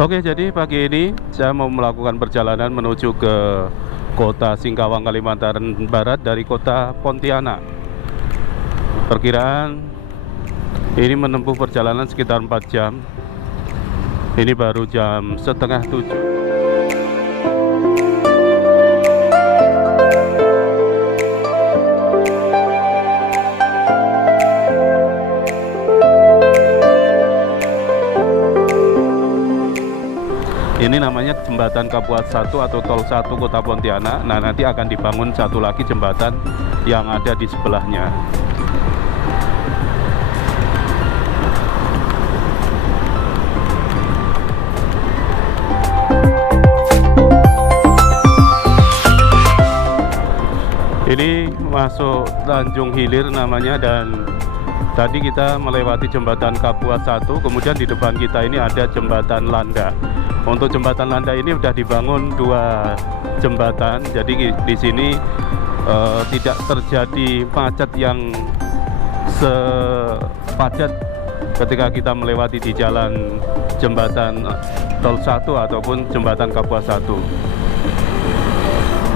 Oke, jadi pagi ini saya mau melakukan perjalanan menuju ke kota Singkawang, Kalimantan Barat dari kota Pontianak. Perkiraan ini menempuh perjalanan sekitar 4 jam. Ini baru jam setengah 7. Ini namanya jembatan Kapuas 1 atau Tol 1 Kota Pontianak. Nah, nanti akan dibangun satu lagi jembatan yang ada di sebelahnya. Ini masuk Tanjung Hilir namanya, dan tadi kita melewati jembatan Kapuas 1, kemudian di depan kita ini ada jembatan Landa. Untuk jembatan Landa ini sudah dibangun 2 jembatan, jadi di sini tidak terjadi macet yang sepadat ketika kita melewati di jalan jembatan Tol 1 ataupun jembatan Kapuas 1.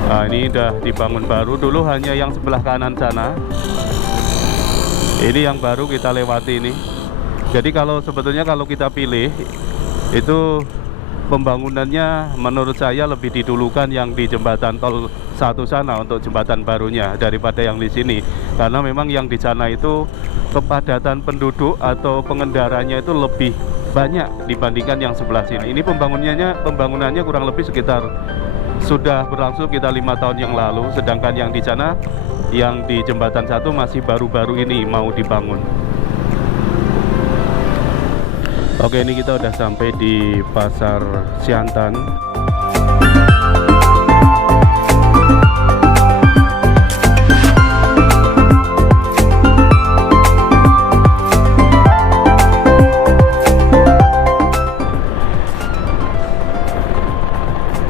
Nah, ini sudah dibangun baru, dulu hanya yang sebelah kanan sana. Ini yang baru kita lewati ini. Jadi sebetulnya kalau kita pilih itu pembangunannya menurut saya lebih didulukan yang di jembatan Tol 1 sana untuk jembatan barunya daripada yang di sini. Karena memang yang di sana itu kepadatan penduduk atau pengendaranya itu lebih banyak dibandingkan yang sebelah sini. Ini pembangunannya kurang lebih sekitar sudah berlangsung kita 5 tahun yang lalu, sedangkan yang di sana, yang di jembatan 1 masih baru-baru ini mau dibangun. Oke, ini kita udah sampai di Pasar Siantan.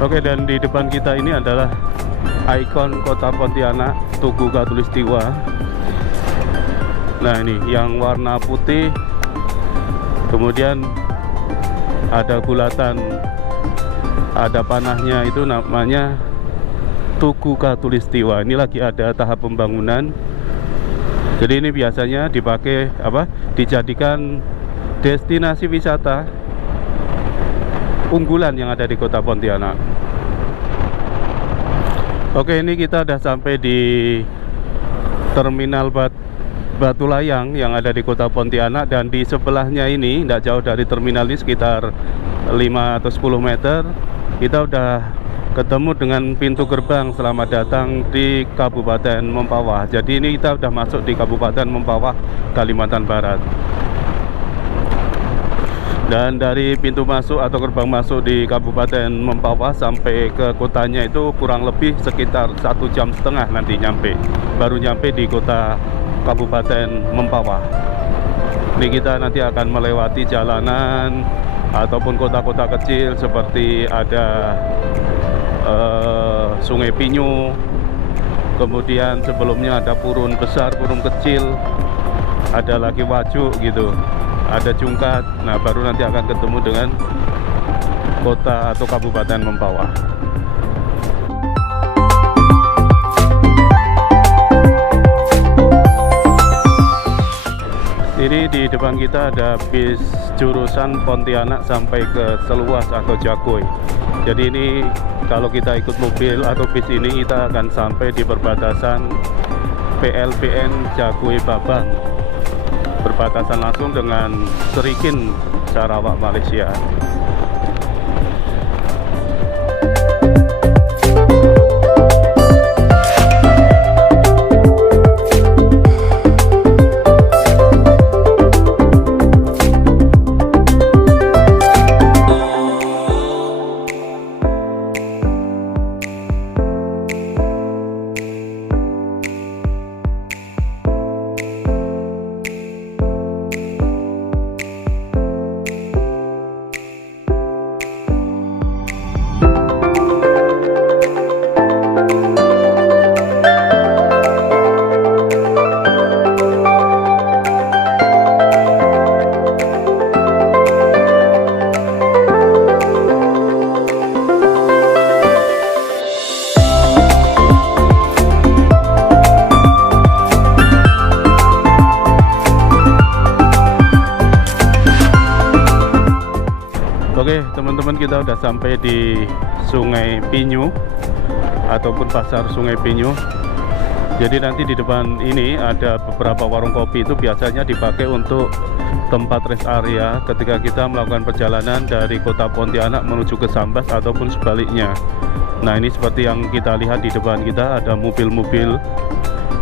Oke, dan di depan kita ini adalah ikon kota Pontianak, Tugu Katulistiwa. Nah, ini yang warna putih, kemudian ada bulatan, ada panahnya, itu namanya Tugu Katulistiwa. Ini lagi ada tahap pembangunan. Jadi ini biasanya dipakai dijadikan destinasi wisata unggulan yang ada di kota Pontianak. Oke, ini kita udah sampai di Terminal Batu Layang yang ada di kota Pontianak, dan di sebelahnya ini, tidak jauh dari terminal ini, sekitar 5 atau 10 meter, kita udah ketemu dengan pintu gerbang selamat datang di Kabupaten Mempawah. Jadi ini kita udah masuk di Kabupaten Mempawah, Kalimantan Barat. Dan dari pintu masuk atau gerbang masuk di Kabupaten Mempawah sampai ke kotanya itu kurang lebih sekitar 1,5 jam nanti baru nyampe di kota Kabupaten Mempawah. Ini kita nanti akan melewati jalanan ataupun kota-kota kecil seperti ada Sungai Pinyu, kemudian sebelumnya ada Purun Besar, Purun Kecil, ada lagi Wajuk gitu, ada Jungkat. Nah, baru nanti akan ketemu dengan kota atau Kabupaten Mempawah. Ini di depan kita ada bis jurusan Pontianak sampai ke Seluas atau Jagoy. Jadi ini kalau kita ikut mobil atau bis ini, kita akan sampai di perbatasan PLBN Jagoy Babang, berbatasan langsung dengan Serikin, Sarawak, Malaysia. Oke teman-teman, kita udah sampai di Sungai Pinyu ataupun pasar Sungai Pinyu. Jadi nanti di depan ini ada beberapa warung kopi, itu biasanya dipakai untuk tempat rest area ketika kita melakukan perjalanan dari kota Pontianak menuju ke Sambas ataupun sebaliknya. Nah ini seperti yang kita lihat di depan kita ada mobil-mobil.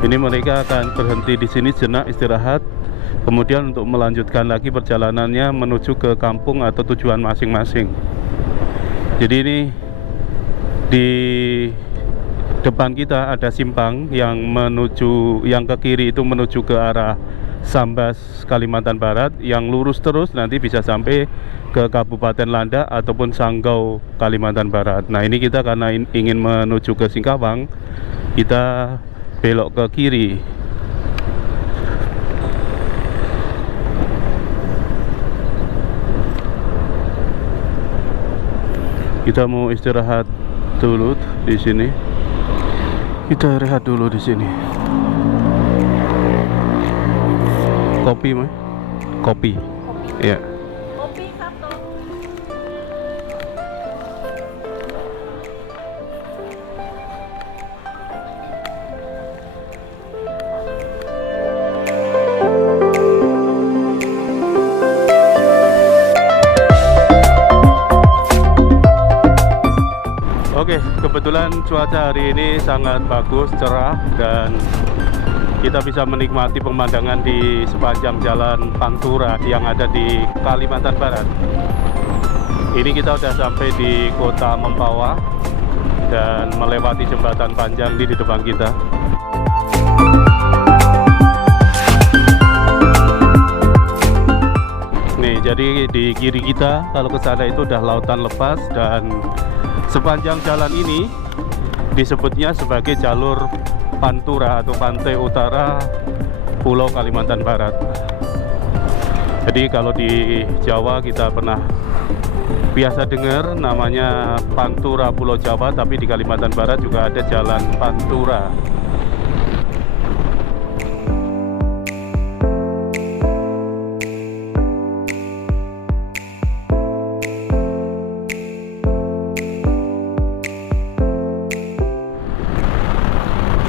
Ini mereka akan berhenti di sini sejenak istirahat, kemudian untuk melanjutkan lagi perjalanannya menuju ke kampung atau tujuan masing-masing. Jadi ini di depan kita ada simpang yang ke kiri itu menuju ke arah Sambas Kalimantan Barat, yang lurus terus nanti bisa sampai ke Kabupaten Landak ataupun Sanggau Kalimantan Barat. Nah ini kita karena ingin menuju ke Singkawang, kita belok ke kiri. Kita mau istirahat dulu di sini. Kita rehat dulu di sini. Kopi, mah? Kopi. Ya. Kopi satu. Oke, kebetulan cuaca hari ini sangat bagus, cerah, dan kita bisa menikmati pemandangan di sepanjang jalan Pantura yang ada di Kalimantan Barat. Ini kita sudah sampai di kota Mempawah dan melewati jembatan panjang di depan kita. Nih, jadi di kiri kita kalau ke sana itu udah lautan lepas, dan sepanjang jalan ini disebutnya sebagai jalur Pantura atau pantai utara Pulau Kalimantan Barat. Jadi kalau di Jawa kita pernah biasa dengar namanya Pantura Pulau Jawa, tapi di Kalimantan Barat juga ada jalan Pantura.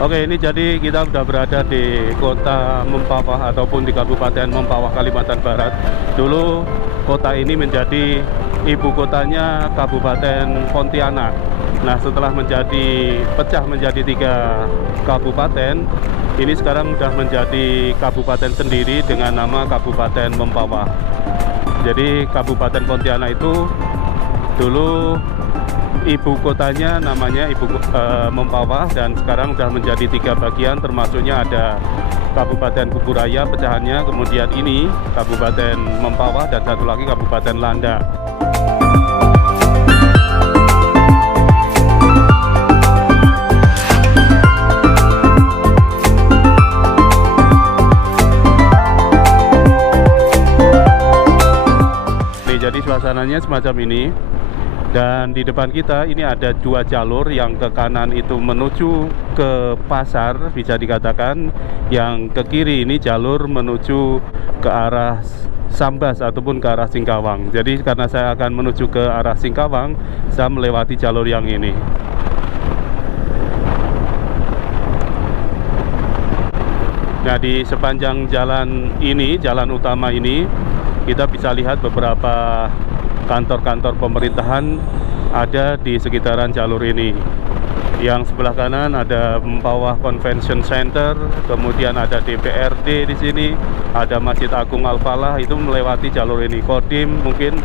Oke, ini jadi kita sudah berada di kota Mempawah ataupun di Kabupaten Mempawah, Kalimantan Barat. Dulu kota ini menjadi ibu kotanya Kabupaten Pontianak. Nah, setelah pecah menjadi 3 kabupaten, ini sekarang sudah menjadi kabupaten sendiri dengan nama Kabupaten Mempawah. Jadi Kabupaten Pontianak itu dulu ibu kotanya namanya Mempawah, dan sekarang sudah menjadi 3 bagian, termasuknya ada Kabupaten Kuburaya pecahannya, kemudian ini Kabupaten Mempawah, dan satu lagi Kabupaten Landak. Jadi suasananya semacam ini. Dan di depan kita ini ada 2 jalur, yang ke kanan itu menuju ke pasar bisa dikatakan, yang ke kiri ini jalur menuju ke arah Sambas ataupun ke arah Singkawang. Jadi karena saya akan menuju ke arah Singkawang, saya melewati jalur yang ini. Nah, di sepanjang jalan ini, jalan utama ini, kita bisa lihat beberapa kantor-kantor pemerintahan ada di sekitaran jalur ini. Yang sebelah kanan ada Mempawah Convention Center, kemudian ada DPRD di sini, ada Masjid Agung Al-Falah, itu melewati jalur ini, Kodim mungkin,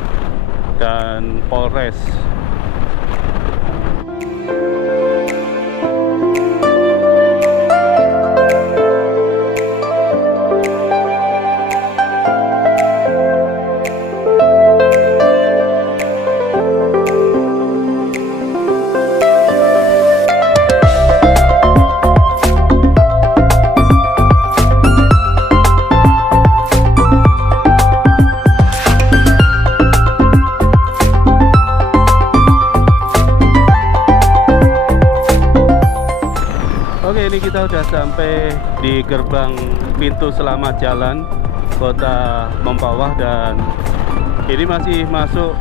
dan Polres. Ini kita sudah sampai di gerbang pintu selamat jalan kota Mempawah, dan ini masih masuk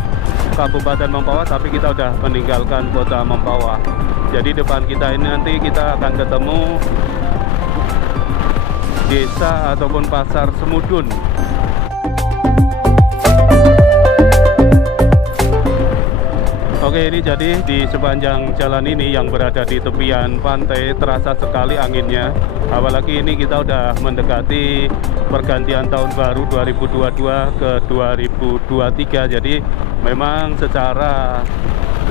Kabupaten Mempawah, tapi kita udah meninggalkan kota Mempawah. Jadi depan kita ini nanti kita akan ketemu desa ataupun pasar Semudun. Oke, ini jadi di sepanjang jalan ini yang berada di tepian pantai terasa sekali anginnya. Apalagi ini kita udah mendekati pergantian tahun baru 2022 ke 2023. Jadi memang secara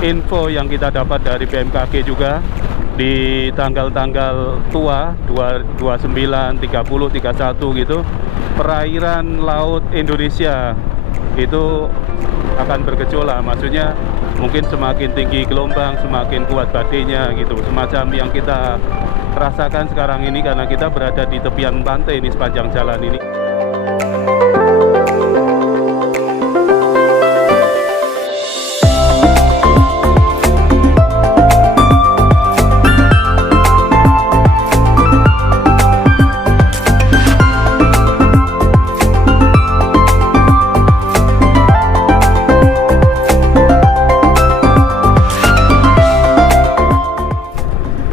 info yang kita dapat dari BMKG juga di tanggal-tanggal tua 29, 30, 31 gitu, perairan laut Indonesia itu akan bergejolak. Maksudnya mungkin semakin tinggi gelombang, semakin kuat badainya gitu, semacam yang kita rasakan sekarang ini karena kita berada di tepian pantai ini sepanjang jalan ini.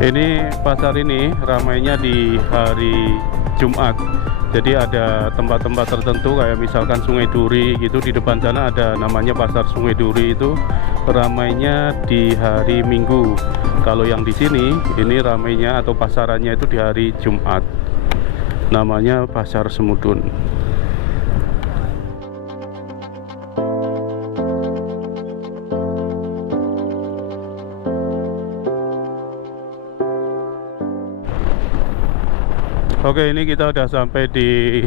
Ini pasar ini ramainya di hari Jumat. Jadi ada tempat-tempat tertentu kayak misalkan Sungai Duri gitu, di depan sana ada namanya Pasar Sungai Duri, itu ramainya di hari Minggu. Kalau yang di sini ini ramainya atau pasarannya itu di hari Jumat. Namanya Pasar Semudun. Oke, ini kita udah sampai di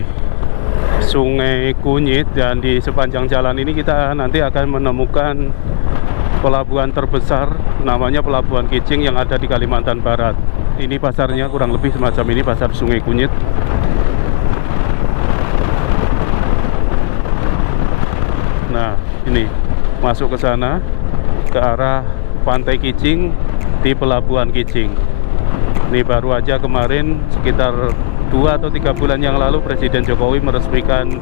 Sungai Kunyit, dan di sepanjang jalan ini kita nanti akan menemukan pelabuhan terbesar, namanya Pelabuhan Kijing yang ada di Kalimantan Barat. Ini pasarnya kurang lebih semacam ini, Pasar Sungai Kunyit. Nah, ini masuk ke sana ke arah Pantai Kijing di Pelabuhan Kijing. Ini baru aja kemarin sekitar 2 atau 3 bulan yang lalu Presiden Jokowi meresmikan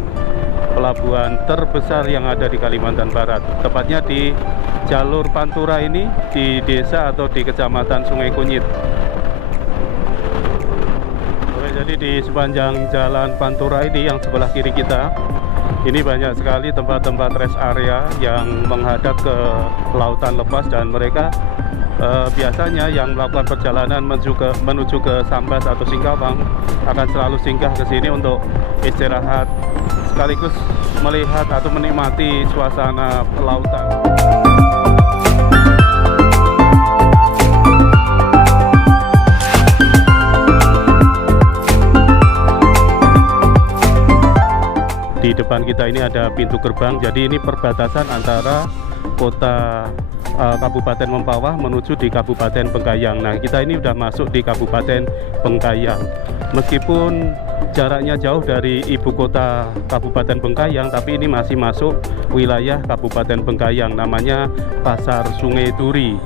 pelabuhan terbesar yang ada di Kalimantan Barat, tepatnya di jalur Pantura ini, di desa atau di kecamatan Sungai Kunyit. Oke, jadi di sepanjang jalan Pantura ini yang sebelah kiri kita ini banyak sekali tempat-tempat rest area yang menghadap ke lautan lepas, dan mereka biasanya yang melakukan perjalanan menuju ke Sambas atau Singkawang akan selalu singgah ke sini untuk istirahat sekaligus melihat atau menikmati suasana lautan. Di depan kita ini ada pintu gerbang, jadi ini perbatasan antara kota Kabupaten Mempawah menuju di Kabupaten Bengkayang. Nah, kita ini udah masuk di Kabupaten Bengkayang. Meskipun jaraknya jauh dari ibu kota Kabupaten Bengkayang, tapi ini masih masuk wilayah Kabupaten Bengkayang, namanya Pasar Sungai Duri.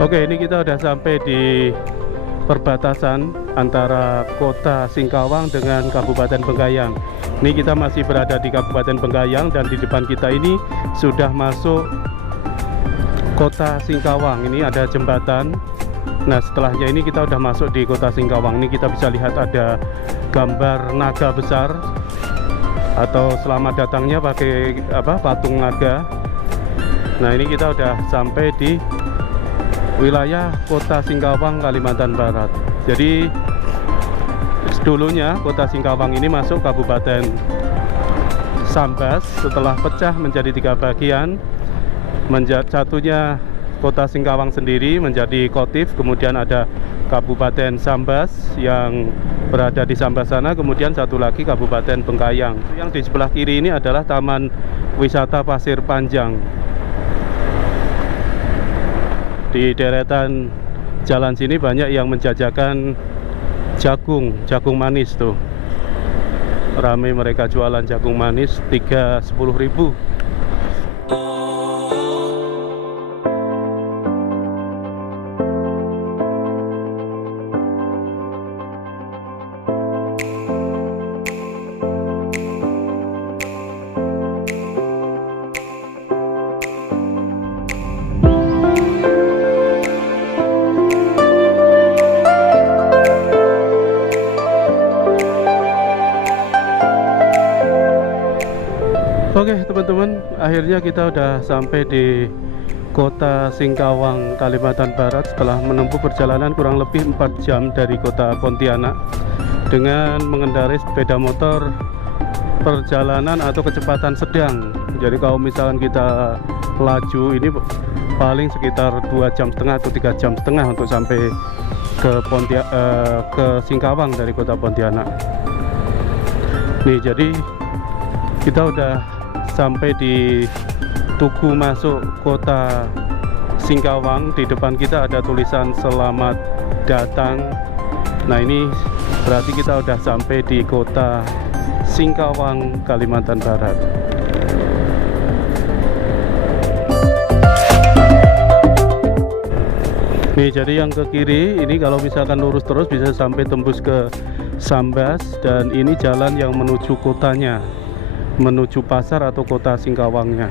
Oke, ini kita udah sampai di perbatasan antara kota Singkawang dengan Kabupaten Bengkayang. Ini kita masih berada di Kabupaten Bengkayang, dan di depan kita ini sudah masuk kota Singkawang. Ini ada jembatan. Nah, setelahnya ini kita udah masuk di kota Singkawang. Ini kita bisa lihat ada gambar naga besar, atau selamat datangnya pakai patung naga. Nah, ini kita udah sampai di wilayah kota Singkawang, Kalimantan Barat. Jadi dulunya kota Singkawang ini masuk Kabupaten Sambas, setelah pecah menjadi 3 bagian, satunya kota Singkawang sendiri menjadi Kotif, kemudian ada Kabupaten Sambas yang berada di Sambas sana, kemudian satu lagi Kabupaten Bengkayang. Yang di sebelah kiri ini adalah Taman Wisata Pasir Panjang. di deretan jalan sini banyak yang menjajakan jagung manis tuh. Rame mereka jualan jagung manis 10.000. Oke teman-teman, akhirnya kita udah sampai di kota Singkawang, Kalimantan Barat setelah menempuh perjalanan kurang lebih 4 jam dari kota Pontianak dengan mengendarai sepeda motor perjalanan atau kecepatan sedang. Jadi kalau misalkan kita laju ini paling sekitar 2,5 jam atau 3,5 jam untuk sampai ke Singkawang dari kota Pontianak. Nih, jadi kita udah sampai di tugu masuk kota Singkawang. Di depan kita ada tulisan selamat datang. Nah, ini berarti kita udah sampai di kota Singkawang, Kalimantan Barat. Nih, jadi yang ke kiri ini kalau misalkan lurus terus bisa sampai tembus ke Sambas, dan ini jalan yang menuju kotanya, menuju pasar atau kota Singkawangnya.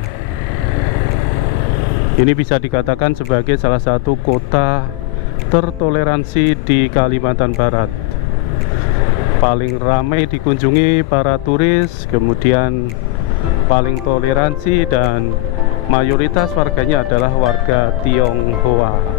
Ini bisa dikatakan sebagai salah satu kota tertoleransi di Kalimantan Barat. Paling ramai dikunjungi para turis, kemudian paling toleransi, dan mayoritas warganya adalah warga Tionghoa.